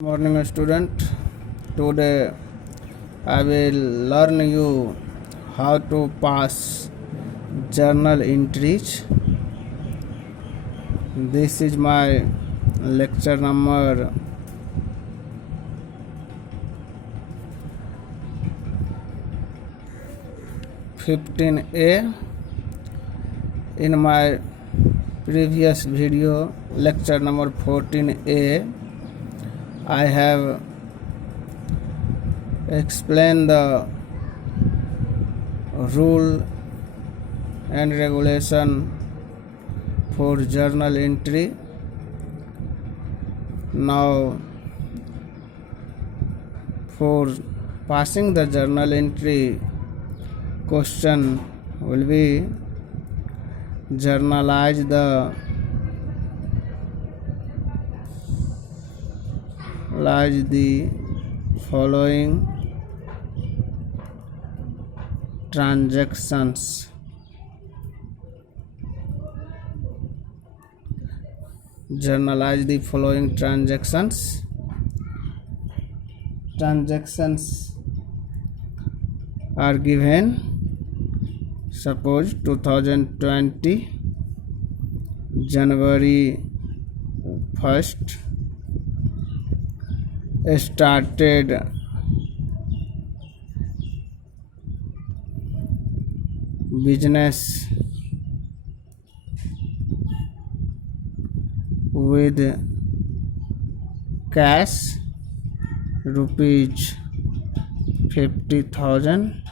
Morning student. Today I will learn you how to pass journal entries. This is my lecture number 15A. In my previous video, lecture number 14A, I have explained the rule and regulation for journal entry. Now, for passing the journal entry, question will be journalize the following transactions. Journalize the following transactions. Transactions are given. Suppose 2020 January 1st started business with cash rupees 50,000.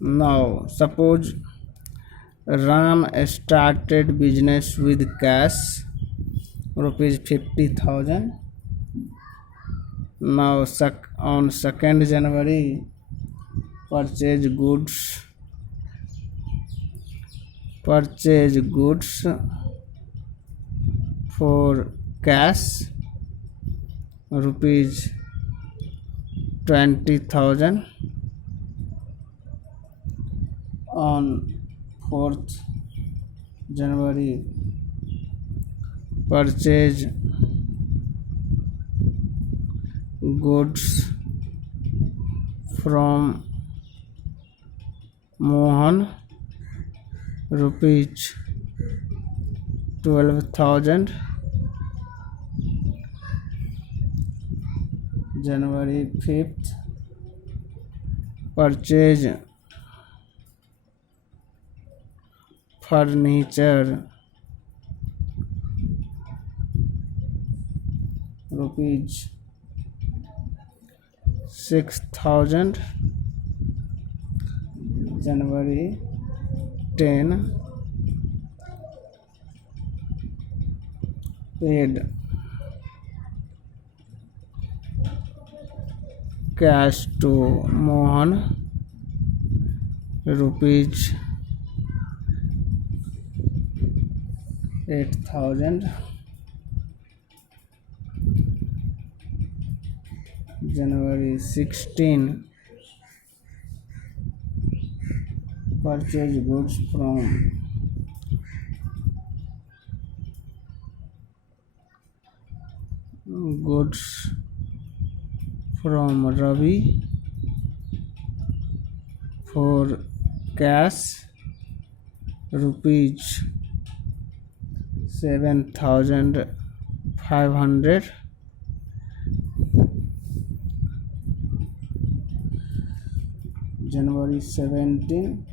Now suppose Ram started business with cash rupees 50,000. Now on 2nd January purchase goods for cash rupees 20,000. On 4th January purchase goods from Mohan rupees 12,000. January 5th purchase furniture rupees 6,000. January 10 paid cash to Mohan rupees 8,000. January 16 purchase goods from Ravi for cash rupees 7,500. January 17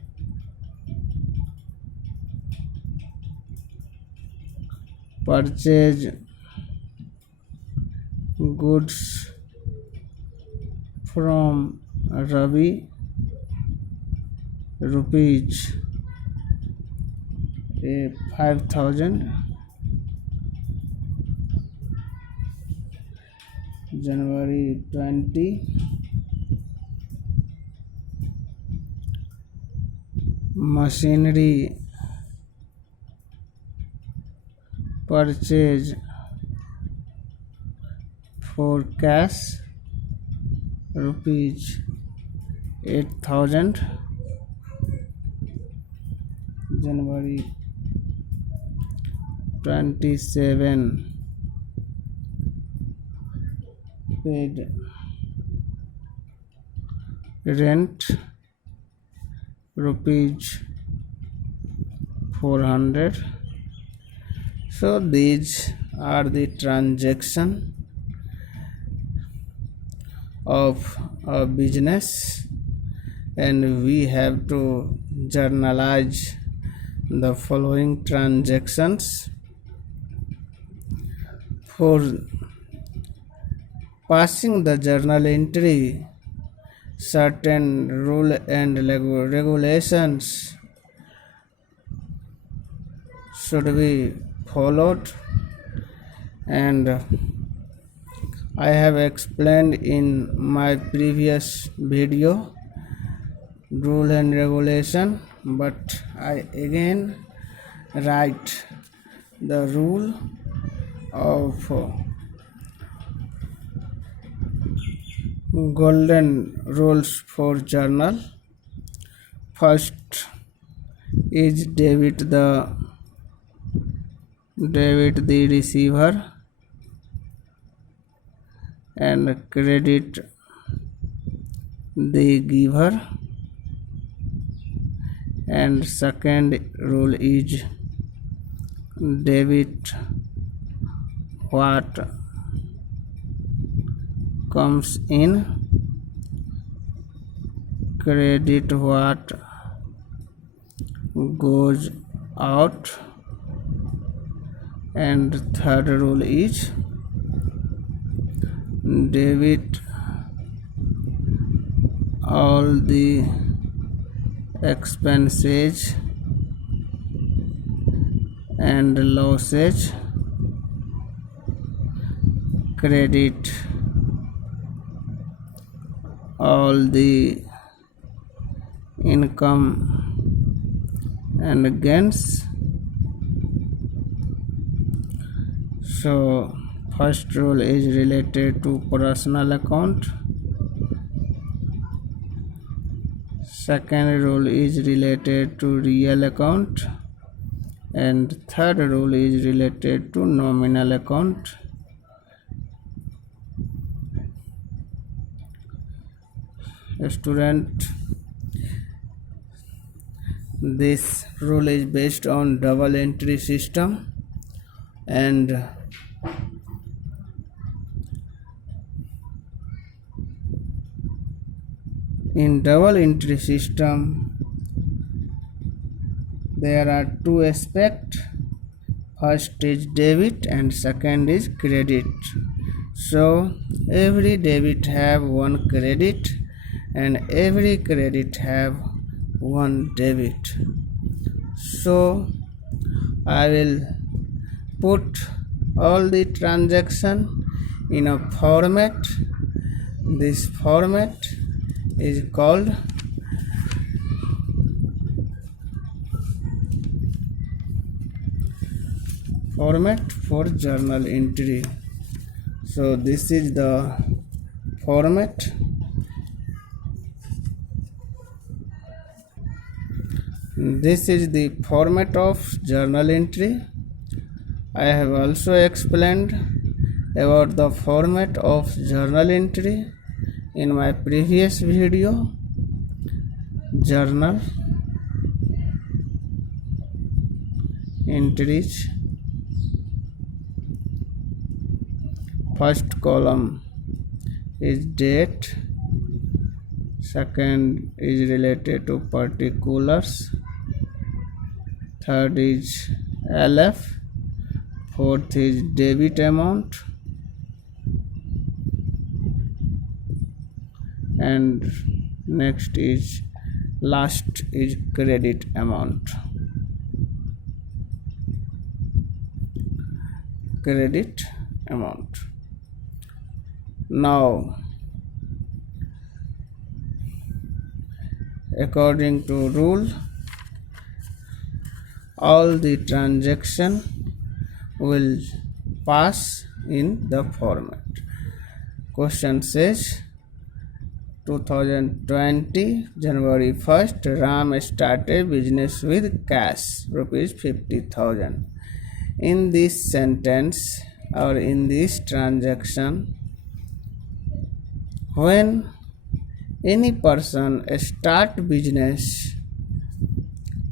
purchase goods from Ravi rupees 5,000. January 20 machinery purchase for cash rupees 8,000. January 27 paid rent rupees 400. So these are the transaction of a business, and we have to journalize the following transactions. For passing the journal entry, certain rule and regulations should be followed, and I have explained in my previous video rule and regulation, but I again write the rule of golden rules for journal. First is debit the receiver and credit the giver, and second rule is debit what comes in, credit what goes out, and third rule is debit all the expenses and losses, credit all the income and gains. So first rule is related to personal account, second rule is related to real account, and third rule is related to nominal account. Student, this rule is based on double entry system, and in double entry system there are two aspects. First is debit and second is credit. So every debit have one credit and every credit have one debit. So I will put all the transaction in a format. This format is called format for journal entry. So this is the format. This is the format of journal entry. I have also explained about the format of journal entry in my previous video. Journal entries. First column is date, second is related to particulars, third is LF, fourth is debit amount, and next is last is credit amount. Credit amount. Now, according to rule, all the transaction will pass in the format. Question says 2020 January 1st Ram started business with cash rupees 50,000. In this sentence or in this transaction, when any person start business,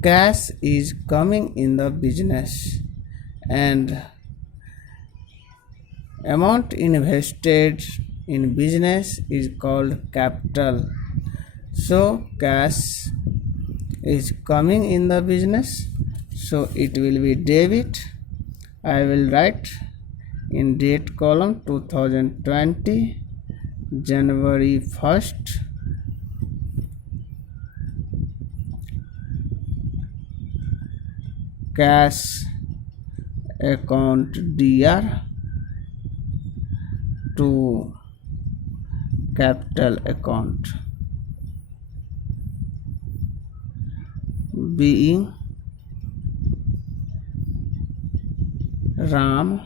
cash is coming in the business and amount invested in business is called capital. So cash is coming in the business, so it will be debit. I will write in date column 2020 January 1st, cash account DR to capital account, being Ram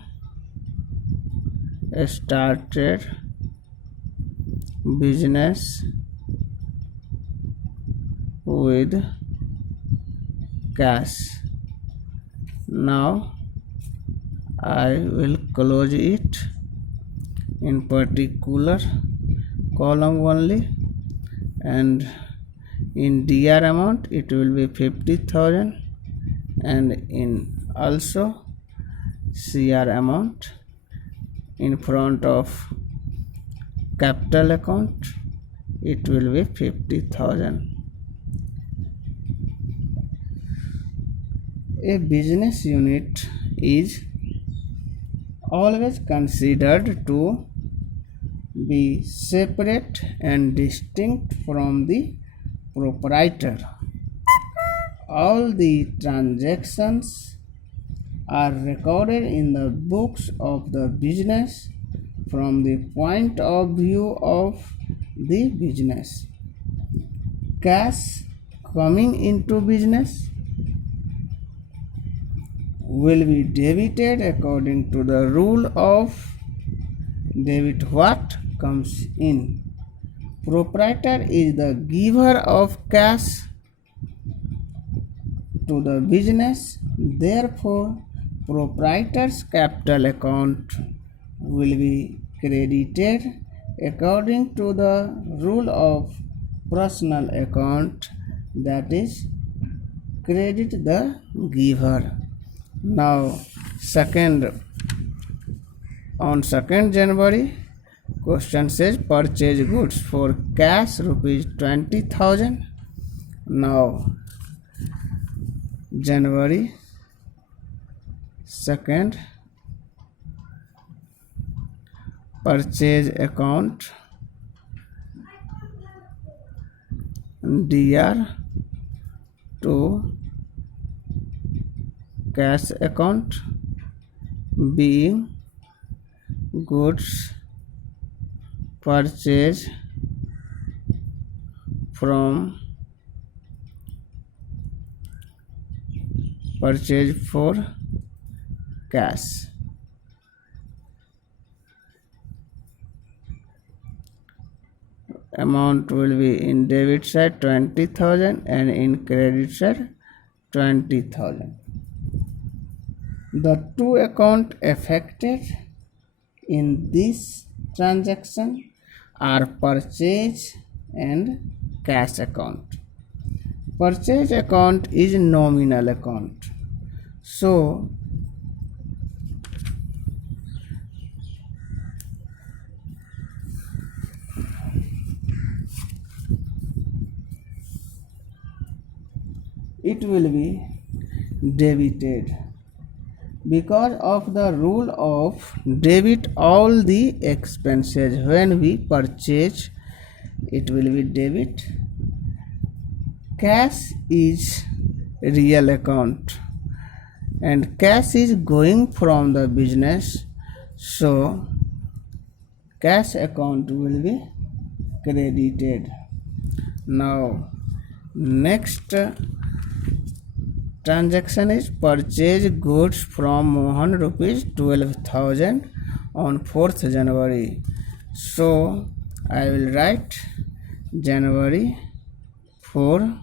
started business with cash. Now I will close it in particular column only, and in DR amount it will be 50,000 and in also CR amount in front of capital account it will be 50,000. A business unit is always considered to be separate and distinct from the proprietor. All the transactions are recorded in the books of the business from the point of view of the business. Cash coming into business will be debited according to the rule of debit what comes in. Proprietor is the giver of cash to the business, therefore proprietor's capital account will be credited according to the rule of personal account, that is credit the giver. Now on 2nd January question says purchase goods for cash rupees 20,000. Now January 2nd, purchase account DR to cash account, being goods purchased from purchase for cash. Amount will be in debit side 20,000 and in credit side 20,000. The two accounts affected in this transaction are purchase and cash account. Purchase account is nominal account, so it will be debited because of the rule of debit all the expenses. When we purchase, it will be debit. Cash is real account and cash is going from the business, so cash account will be credited. Now next transaction is purchase goods from Mohan rupees 12,000 on 4th January. So I will write January 4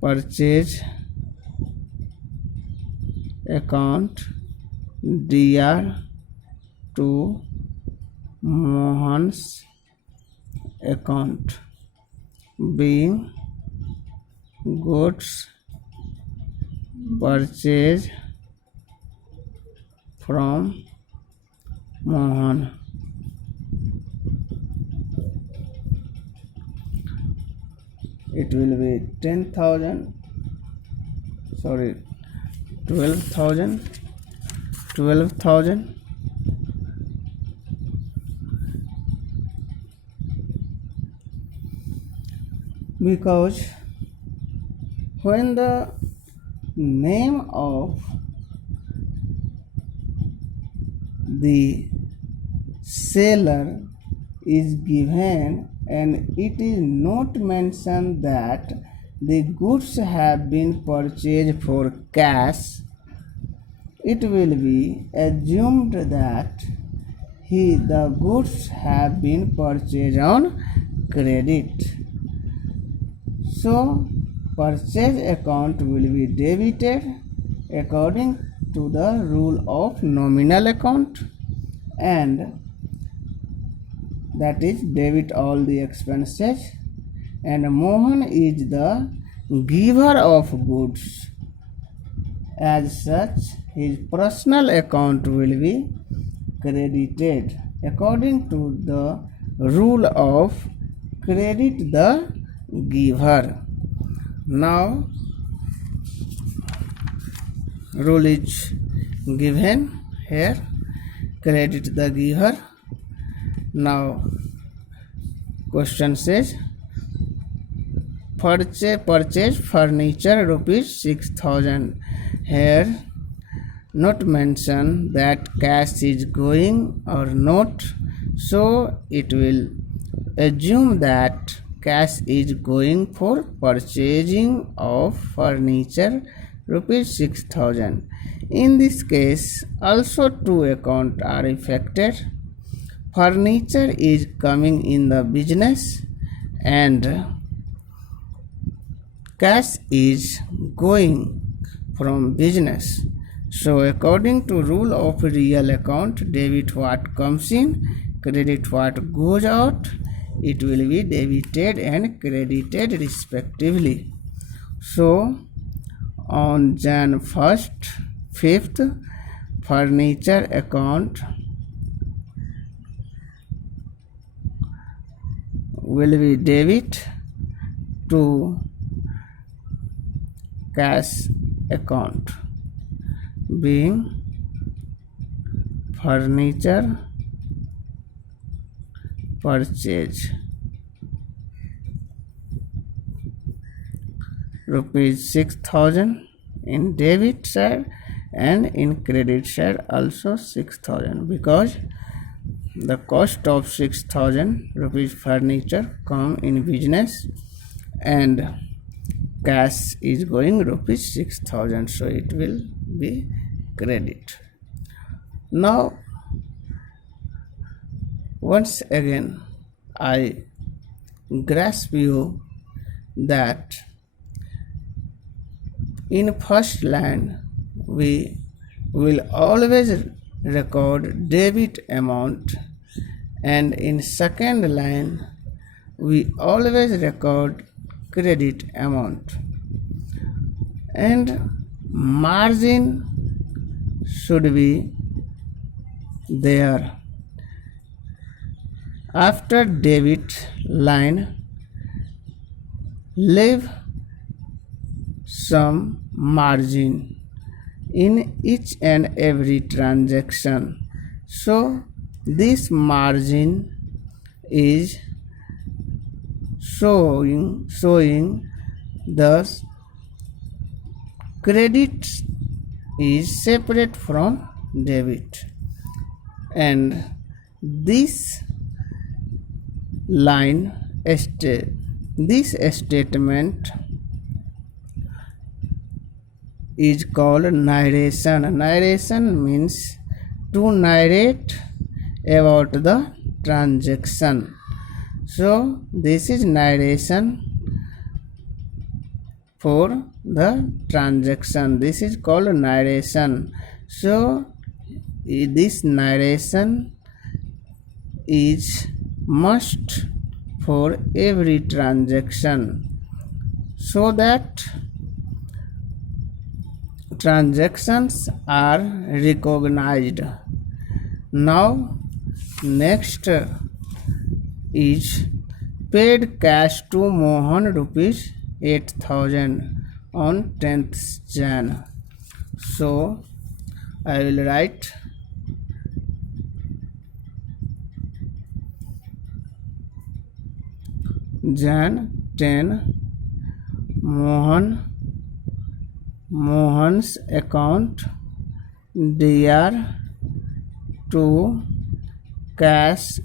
purchase account DR to Mohan's account being goods purchased from Mohan. It will be 10,000, sorry, 12,000 because when the name of the seller is given and it is not mentioned that the goods have been purchased for cash, it will be assumed that the goods have been purchased on credit. So, purchase account will be debited according to the rule of nominal account, and that is debit all the expenses, and Mohan is the giver of goods. As such, his personal account will be credited according to the rule of credit the giver. Now, rule is given here, credit the giver. Now, question says purchase furniture rupees 6,000. Here not mention that cash is going or not, so it will assume that cash is going for purchasing of furniture rupees 6,000. In this case also two accounts are affected. Furniture is coming in the business and cash is going from business. So according to rule of real account, debit what comes in, credit what goes out. It will be debited and credited respectively. So on Jan 1st, 5th, furniture account will be debit to cash account being furniture purchase rupees 6,000 in debit side and in credit side also 6,000, because the cost of 6,000 rupees furniture come in business and cash is going rupees 6,000, so it will be credit. Now once again I grasp you that in first line we will always record debit amount, and in second line we always record credit amount, and margin should be there. After debit line, leave some margin in each and every transaction. So this margin is showing the credit is separate from debit, and this line this statement is called narration. Narration means to narrate about the transaction. So this is narration for the transaction. This is called narration. So this narration is must for every transaction, so that transactions are recognized. Now next is paid cash to Mohan rupees 8,000 on 10th Jan. So I will write Jan 10 Mohan's account DR to cash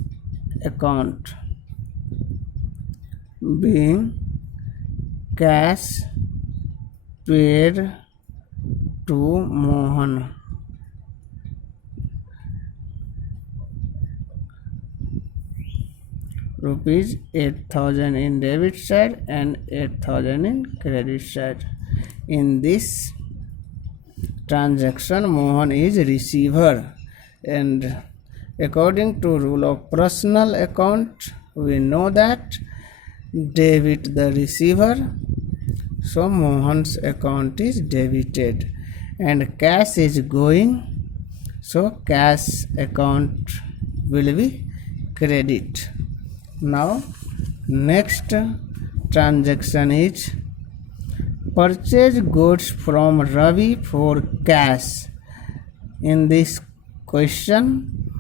account, being cash paid to Mohan. Rupees 8,000 in debit side and 8,000 in credit side. In this transaction, Mohan is receiver, and according to rule of personal account, we know that debit the receiver, so Mohan's account is debited, and cash is going, so cash account will be credit. Now next transaction is purchase goods from Ravi for cash. In this question,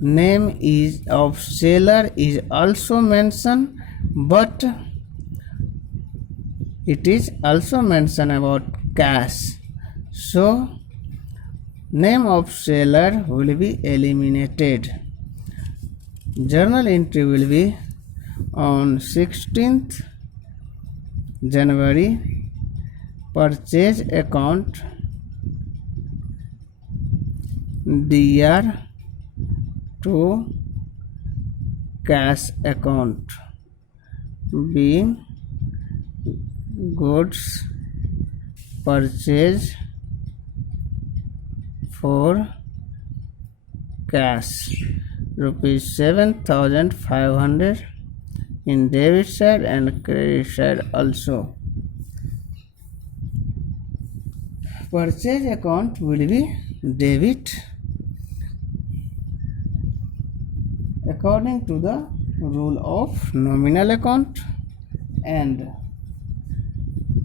name is of seller is also mentioned, but it is also mentioned about cash, so name of seller will be eliminated. Journal entry will be on 16th January, purchase account DR to cash account, being goods purchase for cash, rupees 7,500 in debit side and credit side also. Purchase account will be debit according to the rule of nominal account, and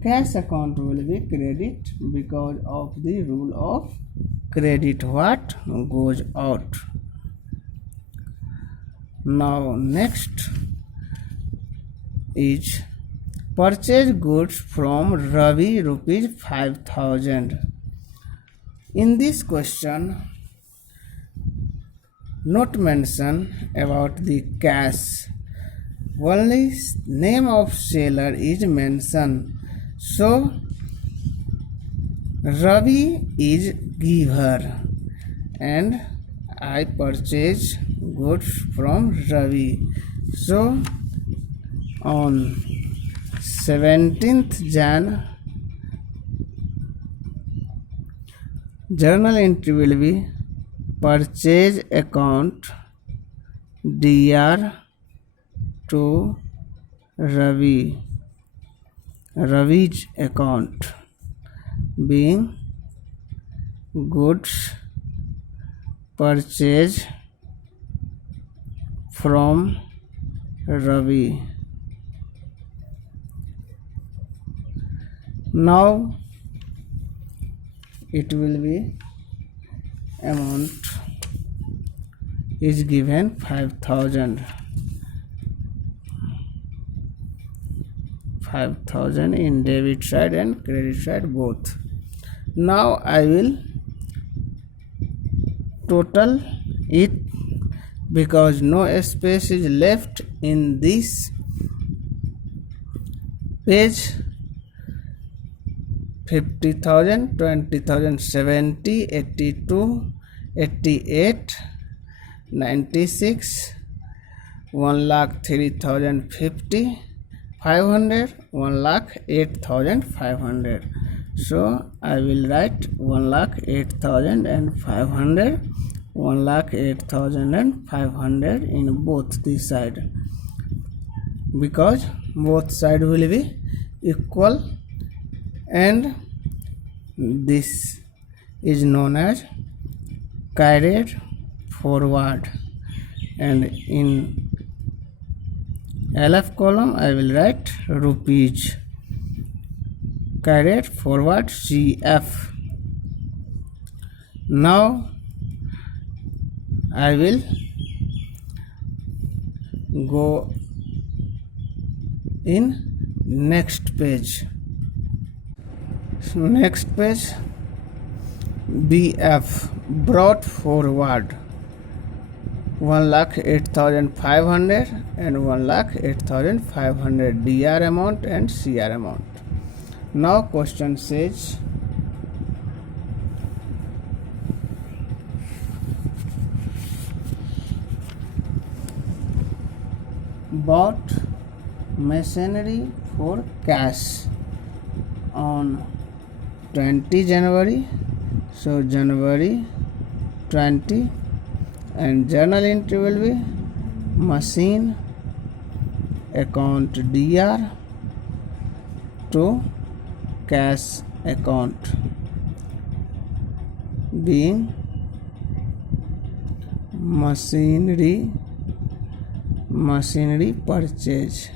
cash account will be credit because of the rule of credit what goes out. Now next is purchase goods from Ravi rupees 5,000. In this question, not mention about the cash, only name of seller is mentioned, so Ravi is giver and I purchase goods from Ravi. So on 17th Jan, journal entry will be purchase account DR to Ravi's account, being goods purchase from Ravi. Now it will be amount is given 5,000 in debit side and credit side both. Now I will total it because no space is left in this page. 50,000, 20,000, 70, 82, 88, 96, 1,03,050, 500, 1,08,500. So I will write 1,08,500 1,08,500 in both the side, because both side will be equal, and this is known as carried forward. And in LF column I will write rupees, carried forward CF. Now I will go in next page. Next page, BF, brought forward 1,08,500 and 1,08,500 DR amount and CR amount. Now question says, bought machinery for cash on 20 January, so January 20, and journal entry will be machine account DR to cash account, being machinery purchase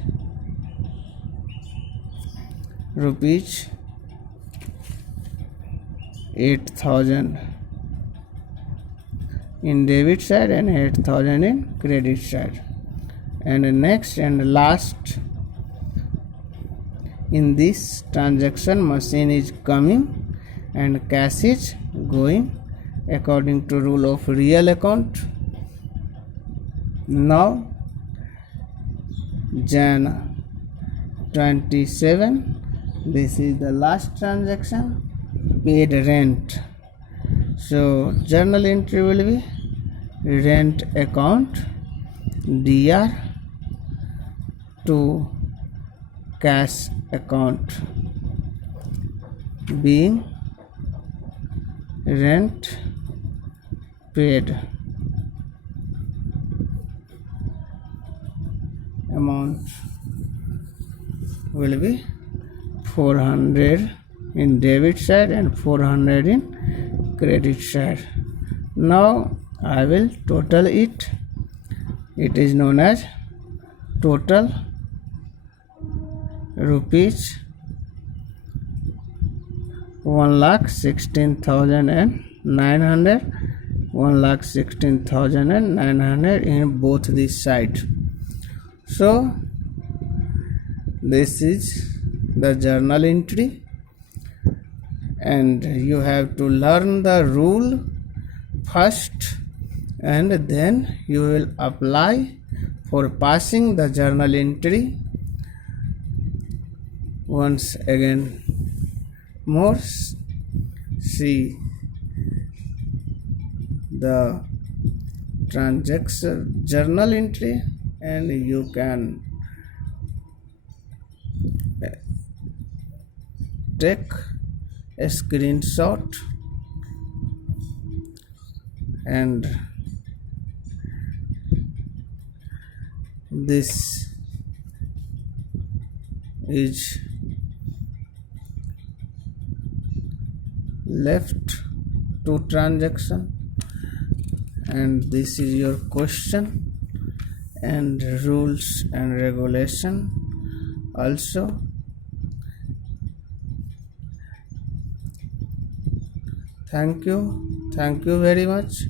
rupees 8,000 in debit side and 8,000 in credit side. And next and last, in this transaction machine is coming and cash is going according to rule of real account. Now Jan 27, this is the last transaction, paid rent. So journal entry will be rent account DR to cash account, being rent paid. Amount will be 400 in debit side and 400 in credit side. Now I will total it. It is known as total rupees 1,16,900, 1,16,900 in both these sides. So this is the journal entry, and you have to learn the rule first, and then you will apply for passing the journal entry. Once again more, see the transaction journal entry, and you can take a screenshot and this is left to transaction, and this is your question and rules and regulation also. Thank you very much.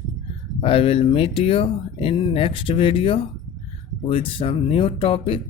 I will meet you in next video with some new topic.